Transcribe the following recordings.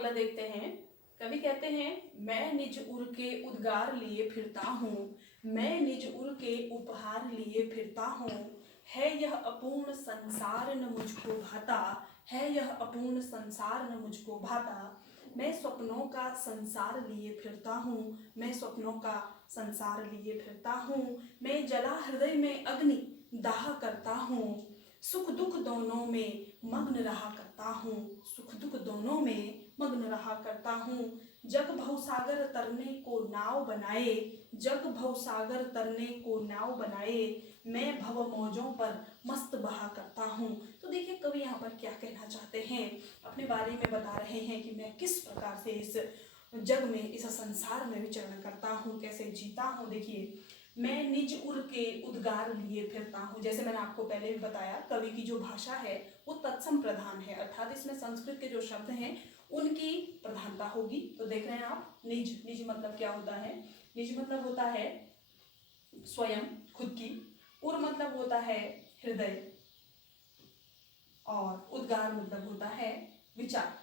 अगला देखते हैं। कवि कहते हैं, मैं निज उर के उद्गार लिए फिरता हूँ, मैं निज उर के उपहार लिए फिरता हूँ। है यह अपूर्ण संसार न मुझको भाता, है यह अपूर्ण संसार न मुझको भाता। मैं स्वप्नों का संसार लिए फिरता हूँ, मैं स्वप्नों का संसार लिए फिरता हूँ। मैं जला हृदय में अग्नि दाह करता हूँ, सुख दुख दोनों में मग्न रहा करता हूँ, सुख दुख दोनों में मग्न रहा करता हूँ। जग भवसागर तरने को नाव बनाए, जग भवसागर तरने को नाव बनाए, मैं भव मौजों पर मस्त बहा करता हूँ। तो देखिए कवि यहाँ पर क्या कहना चाहते हैं, अपने बारे में बता रहे हैं कि मैं किस प्रकार से इस जग में, इस संसार में विचरण करता हूँ, कैसे जीता हूँ। देखिए, मैं निज उर के उद्गार लिए फिरता हूँ। जैसे मैंने आपको पहले भी बताया, कवि की जो भाषा है वो तत्सम प्रधान है, अर्थात इसमें संस्कृत के जो शब्द हैं उनकी प्रधानता होगी। तो देख रहे हैं आप, निज, निज मतलब क्या होता है? निज मतलब होता है स्वयं, खुद की। उर मतलब होता है हृदय, और उद्गार मतलब होता है विचार।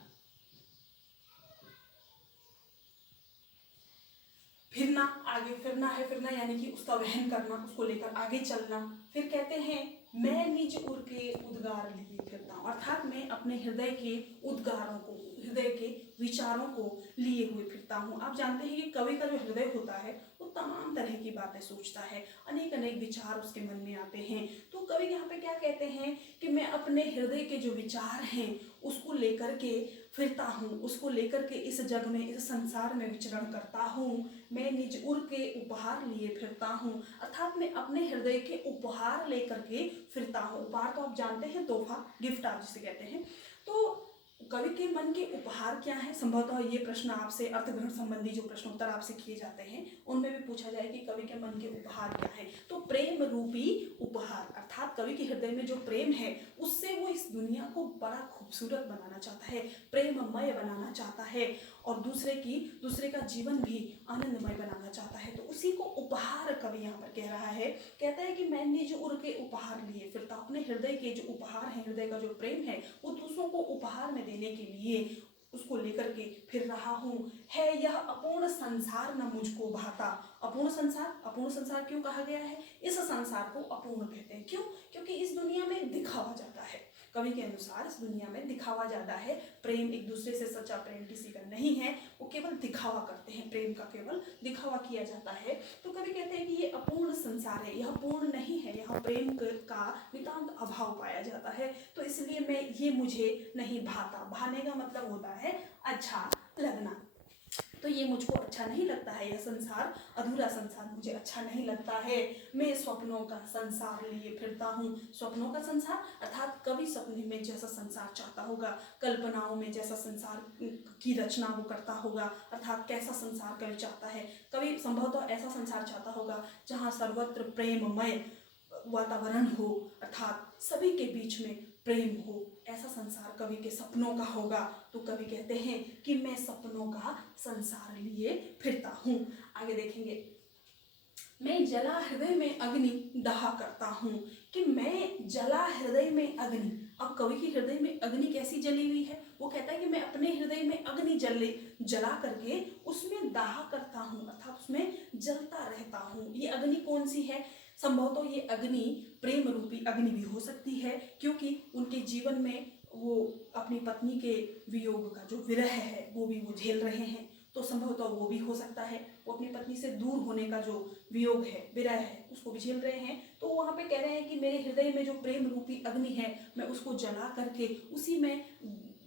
फिरना, आगे फिरना है, फिरना यानी कि उसका वहन करना, उसको लेकर आगे चलना। फिर कहते हैं, मैं निज उर के उद्गार लिए फिरता हूँ, अर्थात मैं अपने हृदय के उद्गारों को, हृदय के विचारों को लिए हुए फिरता हूँ। आप जानते हैं कि कवि का जो हृदय होता है वो तमाम तरह की बातें सोचता है, अनेक अनेक विचार उसके मन में आते हैं। तो कवि यहाँ पे क्या कहते हैं कि मैं अपने हृदय के जो विचार हैं उसको लेकर के फिरता हूँ, उसको लेकर के इस जग में, इस संसार में विचरण करता हूँ। मैं निज उर के उपहार लिए फिरता हूँ, अर्थात मैं अपने हृदय के उपहार लेकर के फिरता हूँ। उपहार तो आप जानते हैं, तोहफा, गिफ्ट आप जिसे कहते हैं। तो कवि के मन के उपहार क्या है? संभवतः ये प्रश्न आपसे अर्थग्रहण संबंधी जो प्रश्नोत्तर आपसे किए जाते हैं उनमें भी पूछा जाए कि कवि के मन के उपहार क्या है। तो प्रेम रूपी उपहार, अर्थात कवि के हृदय में जो प्रेम है उससे वो इस दुनिया को बड़ा खूबसूरत बनाना चाहता है, प्रेममय बनाना चाहता है, और दूसरे का जीवन भी आनंदमय बनाना चाहता है। तो उसी को उपहार कवि यहाँ पर कह रहा है। कहता है कि मैं निज उर के उपहार लिए फिरता हूँ, अपने हृदय के जो उपहार हैं, हृदय का जो प्रेम है वो दूसरों को उपहार में देने के लिए उसको लेकर के फिर रहा हूँ। है यह अपूर्ण संसार न मुझको भाता। अपूर्ण संसार, अपूर्ण संसार क्यों कहा गया है? इस संसार को अपूर्ण कहते हैं। क्यों? क्योंकि इस दुनिया में दिखावा जाता है। कवि के अनुसार इस दुनिया में दिखावा ज्यादा है, प्रेम एक दूसरे से सच्चा प्रेम किसी का नहीं है, वो केवल दिखावा करते हैं, प्रेम का केवल दिखावा किया जाता है। तो कवि कहते हैं कि ये अपूर्ण संसार है, यह पूर्ण नहीं है, यहाँ प्रेम का नितांत अभाव पाया जाता है। तो इसलिए ये मुझे नहीं भाता। भाने का मतलब होता है अच्छा लगना। तो ये मुझको अच्छा नहीं लगता है, यह संसार, अधूरा संसार मुझे अच्छा नहीं लगता है। मैं स्वप्नों का संसार लिए फिरता हूँ। स्वप्नों का संसार अर्थात कवि सपने में जैसा संसार चाहता होगा, कल्पनाओं में जैसा संसार की रचना वो करता होगा, अर्थात कैसा संसार कवि चाहता है। कवि संभवतः ऐसा संसार चाहता होगा जहाँ सर्वत्र प्रेममय वातावरण हो, अर्थात सभी के बीच में प्रेम हो, ऐसा संसार कवि के सपनों का होगा। तो कवि कहते हैं कि मैं सपनों का संसार लिए फिरता हूँ। आगे देखेंगे, मैं जला हृदय में अग्नि दहा करता हूँ, कि मैं जला हृदय में अग्नि। अब कवि के हृदय में अग्नि कैसी जली हुई है? वो कहता है कि मैं अपने हृदय में अग्नि जला करके उसमें दाह करता हूँ, अर्थात उसमें जलता रहता हूँ। ये अग्नि कौन सी है? संभवतः ये अग्नि प्रेम रूपी अग्नि भी हो सकती है, क्योंकि उनके जीवन में वो अपनी पत्नी के वियोग का जो विरह है वो भी वो झेल रहे हैं। तो संभवतः वो भी हो सकता है, वो अपनी पत्नी से दूर होने का जो वियोग है, विरह है, उसको भी झेल रहे हैं। तो वहाँ पे कह रहे हैं कि मेरे हृदय में जो प्रेम रूपी अग्नि है मैं उसको जला करके उसी में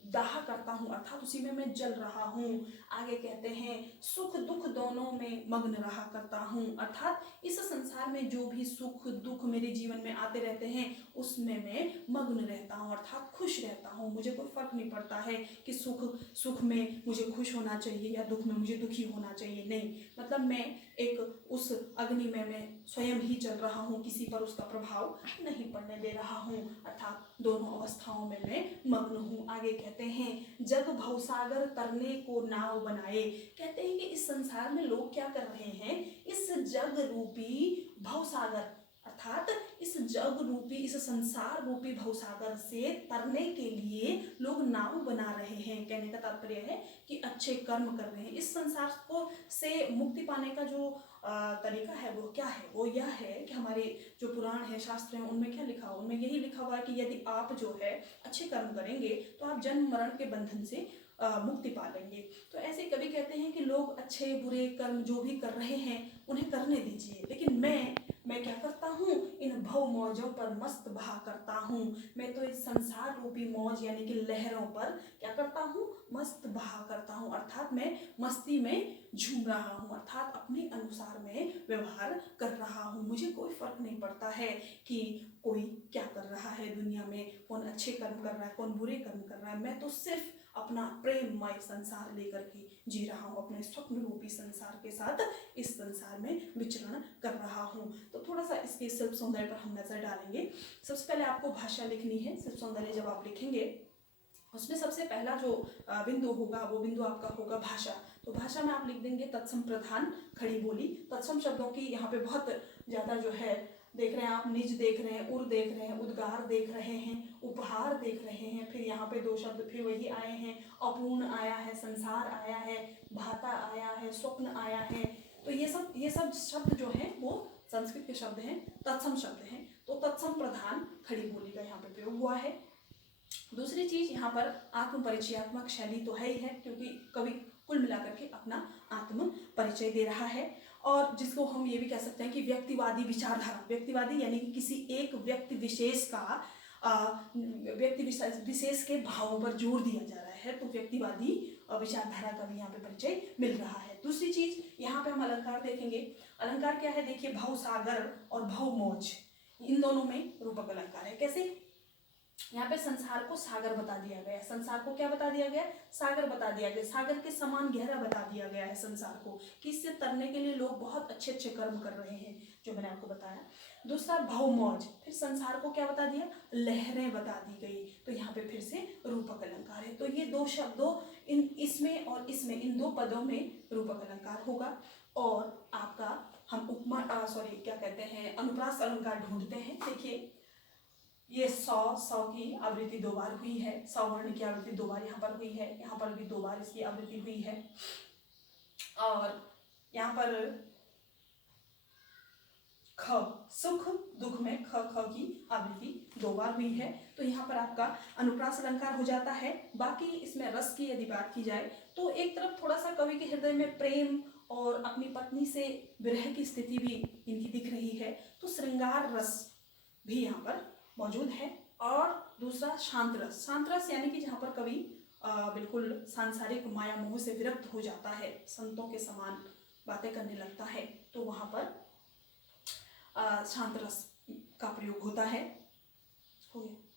दाह करता हूँ, अर्थात उसी में मैं जल रहा हूँ। आगे कहते हैं, सुख दुख दोनों में मग्न रहा करता हूँ, अर्थात इस संसार में जो भी सुख दुख मेरे जीवन में आते रहते हैं उसमें मैं मग्न रहता हूँ, अर्थात खुश रहता हूँ। मुझे कोई फर्क नहीं पड़ता है कि सुख में मुझे खुश होना चाहिए या दुख में मुझे दुखी होना चाहिए, नहीं। मतलब मैं एक उस अग्नि में मैं स्वयं ही जल रहा हूँ, किसी पर उसका प्रभाव नहीं पड़ने दे रहा हूँ, अर्थात दोनों अवस्थाओं में मैं मग्न हूँ। आगे कहते हैं, जग भवसागर तरने को नाव बनाए। कहते हैं कि इस संसार में लोग क्या कर रहे हैं, इस जग रूपी भवसागर अर्थात इस जग रूपी, इस संसार रूपी भवसागर से तरने के लिए लोग नाव बना रहे हैं। कहने का तात्पर्य है कि अच्छे कर्म कर रहे हैं। इस संसार को से मुक्ति पाने का जो तरीका है वो क्या है? वो यह है कि हमारे जो पुराण है, शास्त्र हैं, उनमें क्या लिखा हुआ? उनमें यही लिखा हुआ है कि यदि आप जो है अच्छे कर्म करेंगे तो आप जन्म मरण के बंधन से मुक्ति पा लेंगे। तो ऐसे कवि कहते हैं कि लोग अच्छे बुरे कर्म जो भी कर रहे हैं उन्हें करने दीजिए, लेकिन मैं क्या करता हूँ? इन भव मौजों पर मस्त बहा करता हूँ। मैं तो इस संसार रूपी मौज यानी कि लहरों पर क्या करता हूँ? मस्त बहा करता हूँ। अर्थात मैं मस्ती में झूम रहा हूँ, अर्थात अपने अनुसार मैं व्यवहार कर रहा हूँ। मुझे कोई फर्क नहीं पड़ता है कि कोई क्या कर रहा है दुनिया में, कौन अच्छे कर्म कर रहा है, कौन बुरे कर्म कर रहा है। मैं तो सिर्फ अपना प्रेममय संसार लेकर के जी रहा हूँ, अपने स्वप्न रूपी संसार के साथ इस संसार में विचरण कर रहा हूँ। तो थोड़ा सा इसके शिल्प सौंदर्य पर हम नजर डालेंगे। सबसे पहले आपको भाषा लिखनी है। शिल्प सौंदर्य जब आप लिखेंगे उसमें सबसे पहला जो बिंदु होगा वो बिंदु आपका होगा भाषा। तो भाषा में आप लिख देंगे तत्सम प्रधान खड़ी बोली। तत्सम शब्दों की यहाँ पे बहुत ज्यादा जो है देख रहे हैं आप, निज देख रहे हैं, उर देख रहे हैं, उद्गार देख रहे हैं, उपहार देख रहे हैं। फिर यहाँ पे दो शब्द फिर वही आए हैं, अपूर्ण आया है, संसार आया है, भाता आया है, स्वप्न आया है। तो ये सब शब्द जो हैं वो संस्कृत के शब्द हैं, तत्सम शब्द हैं। तो तत्सम प्रधान खड़ी बोली का यहाँ पे प्रयोग हुआ है। दूसरी चीज यहाँ पर आत्म परिचयात्मक शैली तो है ही है, क्योंकि कवि कुल मिलाकर के अपना आत्म परिचय दे रहा है। और जिसको हम ये भी कह सकते हैं कि व्यक्तिवादी विचारधारा, व्यक्तिवादी यानी कि किसी एक व्यक्ति विशेष का व्यक्ति विशेष के भावों पर जोर दिया जा रहा है, तो व्यक्तिवादी विचारधारा का भी यहाँ पे परिचय मिल रहा है। दूसरी चीज यहाँ पे हम अलंकार देखेंगे। अलंकार क्या है? देखिए, भव सागर और भव मौज, इन दोनों में रूपक अलंकार है। कैसे? यहाँ पे संसार को सागर बता दिया गया है। संसार को क्या बता दिया गया? सागर बता दिया गया। सागर के समान गहरा बता दिया गया है संसार को, कि इससे तरने के लिए लोग बहुत अच्छे अच्छे कर्म कर रहे हैं, जो मैंने आपको बताया। दूसरा भव मौज, फिर संसार को क्या बता दिया? लहरें बता दी गई। तो यहाँ पे फिर से रूपक अलंकार है। तो ये दो शब्दों इसमें और इसमें, इन दो पदों में रूपक अलंकार होगा। और आपका हम अनुप्रास अलंकार ढूंढते हैं। देखिए, ये सौ की आवृत्ति 2 बार हुई है, सौवर्ण की आवृत्ति 2 बार यहाँ पर हुई है, यहाँ पर भी 2 बार इसकी आवृत्ति हुई है। और यहाँ पर ख, सुख दुख में ख की आवृत्ति 2 बार हुई है। तो यहाँ पर आपका अनुप्रास अलंकार हो जाता है। बाकी इसमें रस की यदि बात की जाए तो एक तरफ थोड़ा सा कवि के हृदय में प्रेम और अपनी पत्नी से विरह की स्थिति भी इनकी दिख रही है, तो श्रृंगार रस भी यहाँ पर मौजूद है। और दूसरा शांत रस, शांत रस यानी कि जहाँ पर कवि बिल्कुल सांसारिक माया मोह से विरक्त हो जाता है, संतों के समान बातें करने लगता है, तो वहाँ पर शांत रस का प्रयोग होता है। हो गया।